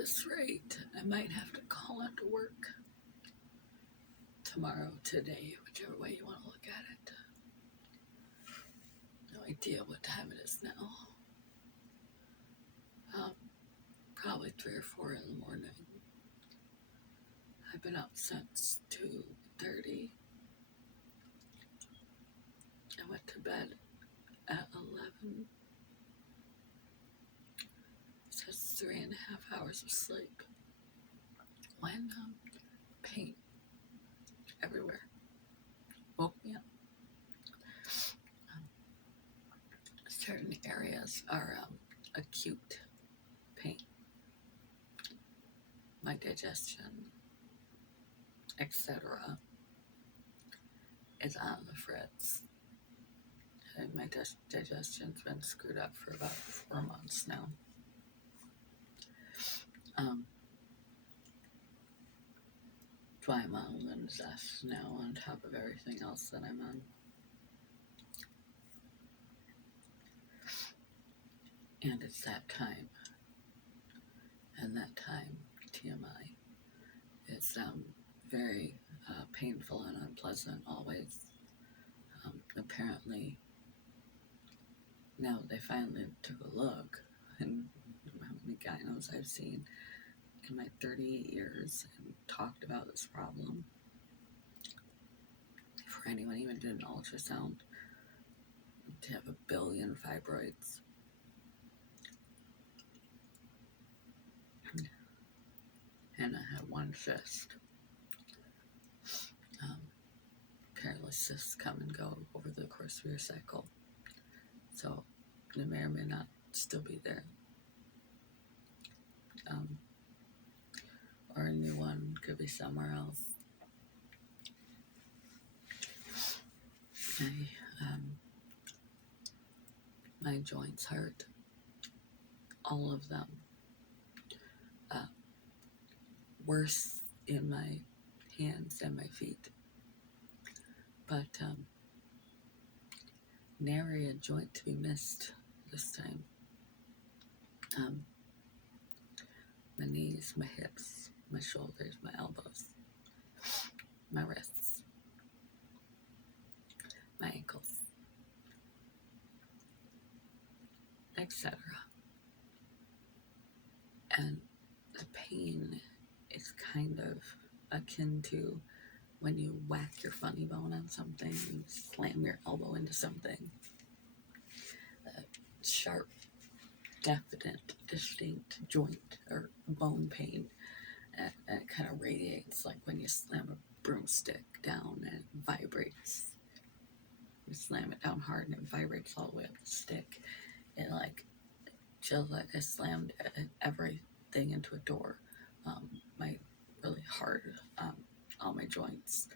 this rate, I might have to call into work tomorrow, today, whichever way you want to look at it. No idea what time it is now. Probably 3 or 4 in the morning. I've been up since 2:30. I went to bed at 11. So it's 3.5 hours of sleep. When pain everywhere woke me up. Certain areas are acute pain. My digestion, etc., is on the fritz. I think my digestion's been screwed up for about 4 months now. That's why I'm on Linzess now on top of everything else that I'm on. And it's that time. And that time, TMI, it's very painful and unpleasant always. Apparently, now they finally took a look, and how many gynos I've seen in my 38 years and talked about this problem. Before anyone even did an ultrasound, to have 1 billion fibroids. And I had 1 cyst. Apparently cysts come and go over the course of your cycle. So they may or may not still be there. Or a new one could be somewhere else. My joints hurt. All of them. Worse in my hands and my feet. But nary a joint to be missed this time. My knees, my hips, my shoulders, my elbows, my wrists, my ankles, etc. And the pain is kind of akin to when you whack your funny bone on something, you slam your elbow into something. Sharp, definite, distinct joint or bone pain. And it kind of radiates like when you slam a broomstick down and it vibrates. You slam it down hard and it vibrates all the way up the stick. It like feels like I slammed everything into a door. My really hard, all my joints.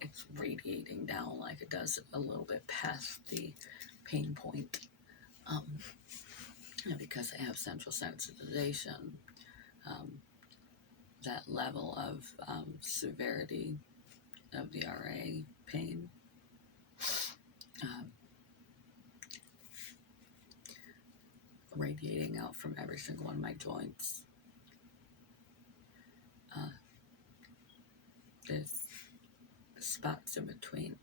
It's radiating down like it does a little bit past the pain point. And because I have central sensitization, that level of severity of the RA pain radiating out from every single one of my joints. There's spots in between.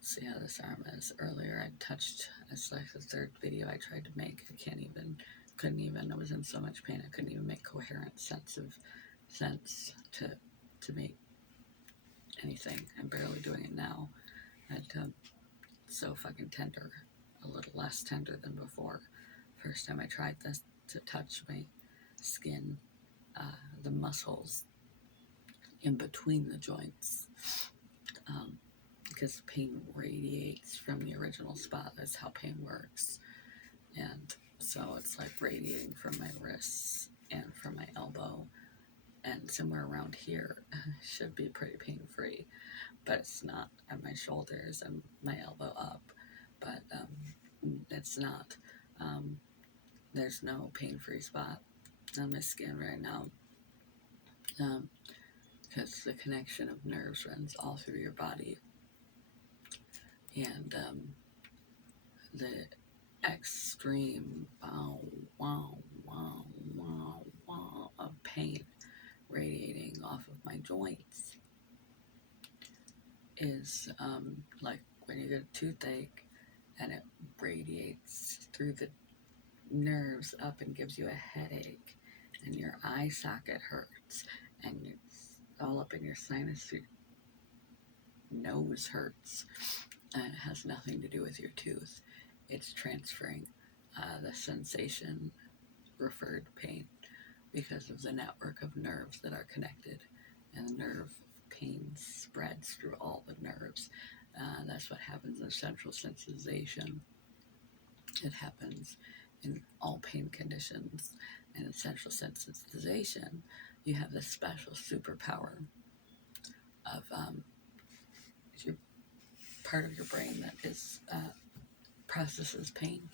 See how this arm is. Earlier I touched, it's like the 3rd video I tried to make. Couldn't even, I was in so much pain I couldn't even make coherent sense to make anything. I'm barely doing it now. So fucking tender, a little less tender than before. First time I tried this to touch my skin, the muscles in between the joints, because pain radiates from the original spot. That's how pain works. And so it's like radiating from my wrists and from my elbow, and somewhere around here should be pretty pain-free, but it's not. At my shoulders and my elbow up, but it's not. There's no pain-free spot on my skin right now, because the connection of nerves runs all through your body, and the extreme wow, wow, wow, wow, wow of pain radiating off of my joints is like when you get a toothache and it radiates through the nerves up and gives you a headache, and your eye socket hurts, and it's all up in your sinus, your nose hurts, and it has nothing to do with your tooth. It's transferring the sensation referred pain because of the network of nerves that are connected, and the nerve pain spreads through all the nerves. That's what happens in central sensitization. It happens in all pain conditions, and in central sensitization, you have this special superpower of your part of your brain that is processes pain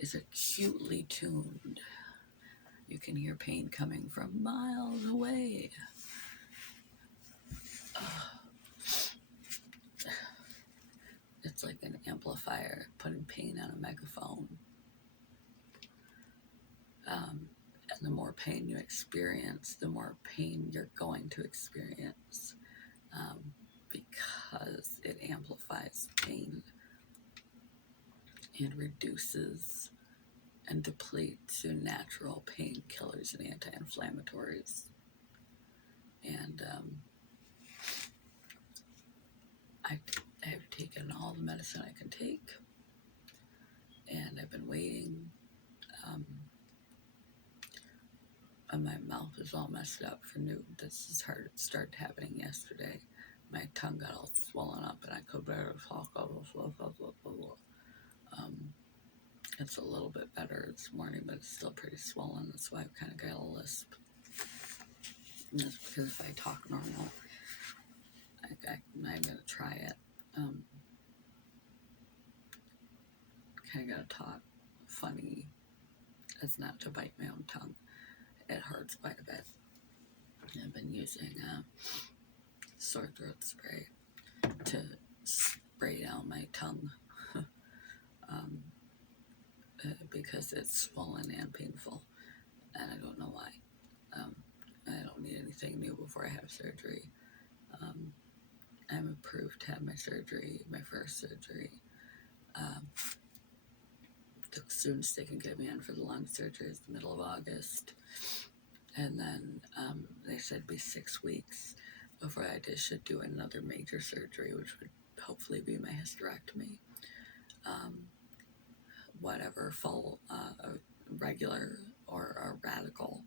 is acutely tuned. You can hear pain coming from miles away. It's like an amplifier putting pain on a megaphone. And the more pain you experience, the more pain you're going to experience, because it amplifies pain and reduces and depletes your natural painkillers and anti-inflammatories. And I've taken all the medicine I can take, and I've been waiting. And my mouth is all messed up for new. This is hard. It started happening yesterday. My tongue got all swollen up, and I could barely talk. It's a little bit better this morning, but it's still pretty swollen. That's why I've kind of got a lisp. And that's because if I talk normal, I'm going to try it. Kind of got to talk funny. It's not to bite my own tongue. It hurts quite a bit. I've been using sore throat spray to spray down my tongue because it's swollen and painful, and I don't know why. I don't need anything new before I have surgery. I'm approved to have my surgery, my first surgery. The soonest they can get me in for the lung surgery is the middle of August. And then they said it'd be 6 weeks before I should do another major surgery, which would hopefully be my hysterectomy. Whatever, full, regular, or a radical,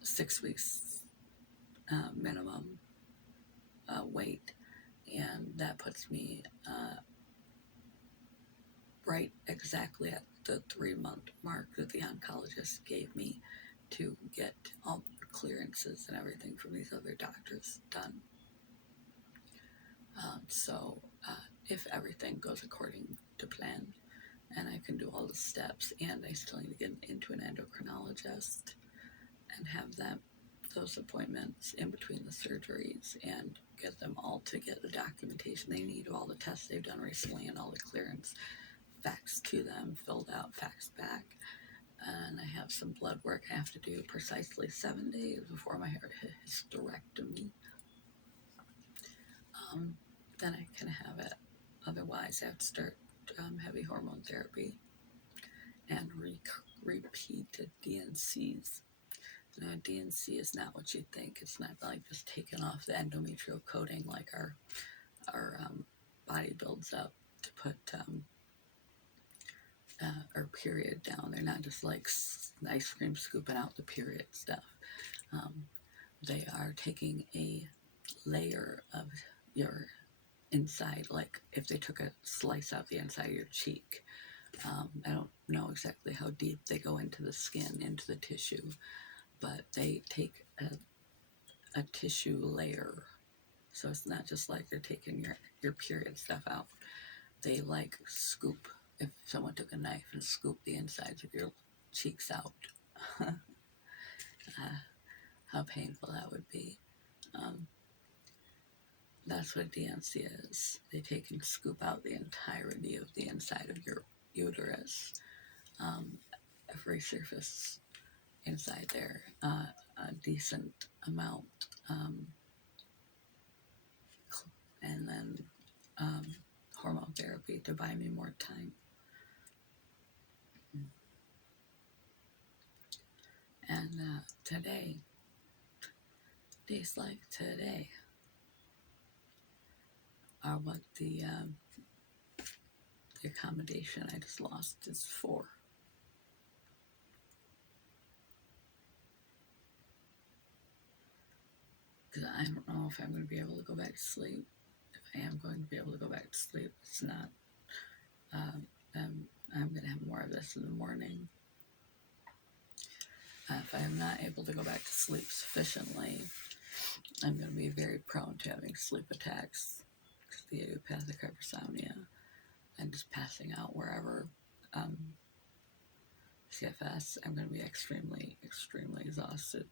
6 weeks minimum wait. And that puts me right exactly at the 3-month mark that the oncologist gave me to get all the clearances and everything from these other doctors done. So if everything goes according to plan, and I can do all the steps, and I still need to get into an endocrinologist and have those appointments in between the surgeries, and get them all to get the documentation they need of all the tests they've done recently and all the clearance faxed to them, filled out, faxed back. And I have some blood work I have to do precisely 7 days before my hysterectomy. Then I can have it. Otherwise, I have to start heavy hormone therapy and repeated DNCs. Now, DNC is not what you think. It's not like just taking off the endometrial coating like our body builds up to put our period down. They're not just like ice cream scooping out the period stuff. They are taking a layer of your inside, like if they took a slice out the inside of your cheek. I don't know exactly how deep they go into the skin, into the tissue, but they take a tissue layer. So it's not just like they're taking your period stuff out. They like scoop, if someone took a knife and scooped the insides of your cheeks out. How painful that would be. That's what DNC is. They take and scoop out the entirety of the inside of your uterus, resurface inside there a decent amount, and then hormone therapy to buy me more time. And today, days like today, are what the accommodation I just lost is for. Because I don't know if I'm going to be able to go back to sleep. If I am going to be able to go back to sleep, it's not. I'm going to have more of this in the morning. If I am not able to go back to sleep sufficiently, I'm going to be very prone to having sleep attacks, the idiopathic hypersomnia, and just passing out wherever. CFS, I'm going to be extremely, extremely exhausted.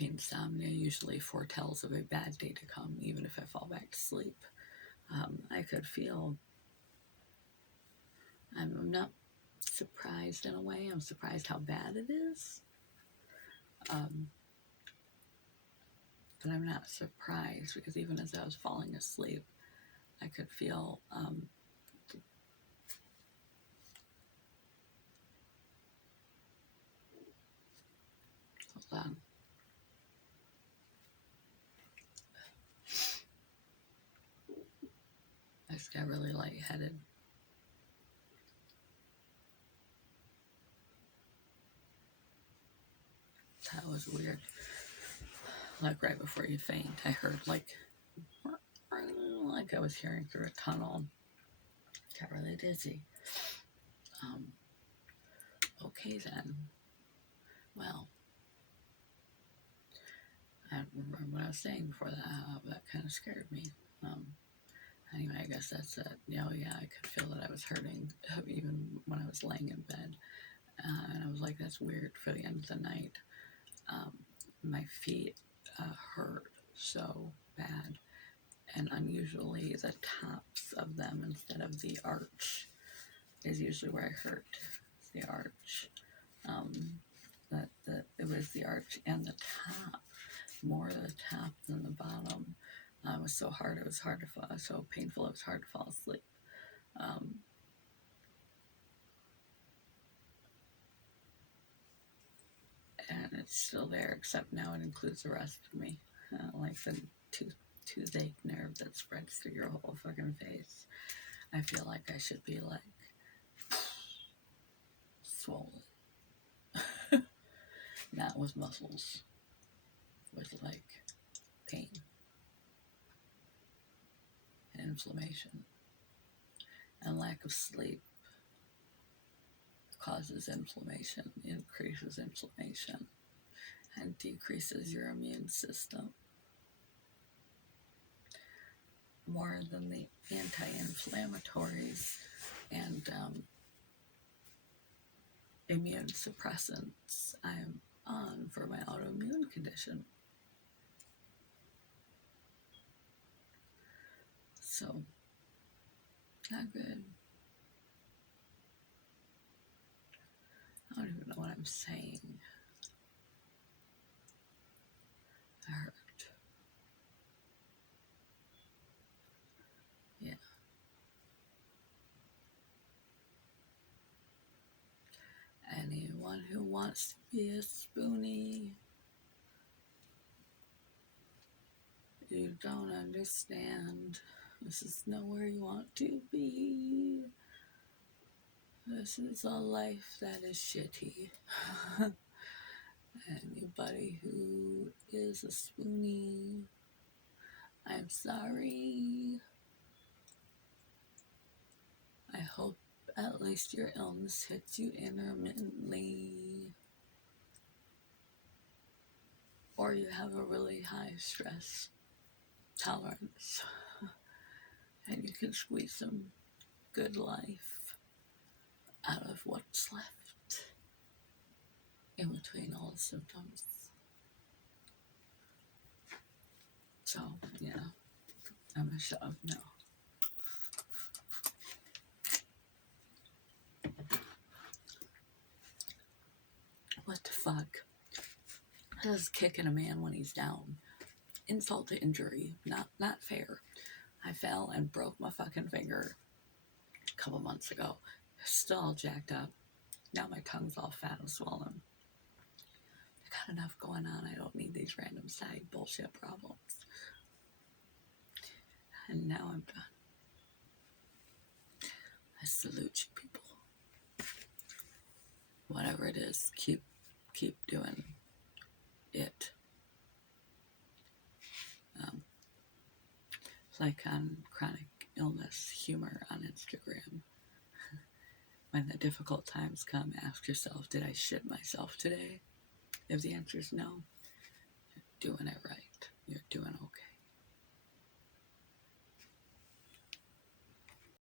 Painsomnia usually foretells of a bad day to come, even if I fall back to sleep. I could feel, I'm not surprised in a way, I'm surprised how bad it is. But I'm not surprised because even as I was falling asleep, I could feel hold on. I just got really lightheaded. That was weird. Like right before you faint, I heard like I was hearing through a tunnel. Got really dizzy. Okay then. Well, I don't remember what I was saying before that. That kind of scared me. Anyway, I guess that's it. Yeah, I could feel that I was hurting even when I was laying in bed. And I was like, that's weird for the end of the night. My feet hurt so bad. And unusually, the tops of them instead of the arch is usually where I hurt. The arch. It was the arch and the top. More the top than the bottom. It was so hard. It was hard to fall. So painful. It was hard to fall asleep. And it's still there, except now it includes the rest of me, like the toothache nerve that spreads through your whole fucking face. I feel like I should be like swollen, not with muscles, with like pain, and inflammation, and lack of sleep causes inflammation, increases inflammation, and decreases your immune system more than the anti-inflammatories and immune suppressants I'm on for my autoimmune condition. So, not good. I don't even know what I'm saying. I hurt. Yeah. Anyone who wants to be a spoonie, you don't understand. This is nowhere you want to be. This is a life that is shitty. Anybody who is a spoonie, I'm sorry. I hope at least your illness hits you intermittently. Or you have a really high stress tolerance. And you can squeeze some good life out of what's left in between all the symptoms. So, yeah, I'm gonna shut up now. What the fuck? That is kicking a man when he's down. Insult to injury. Not fair. I fell and broke my fucking finger a couple months ago. Still all jacked up. Now my tongue's all fat and swollen. I got enough going on. I don't need these random side bullshit problems. And now I'm done. I salute you people. Whatever it is, keep doing it. Like on chronic illness humor on Instagram. When the difficult times come, ask yourself, did I shit myself today? If the answer is no, you're doing it right. You're doing okay.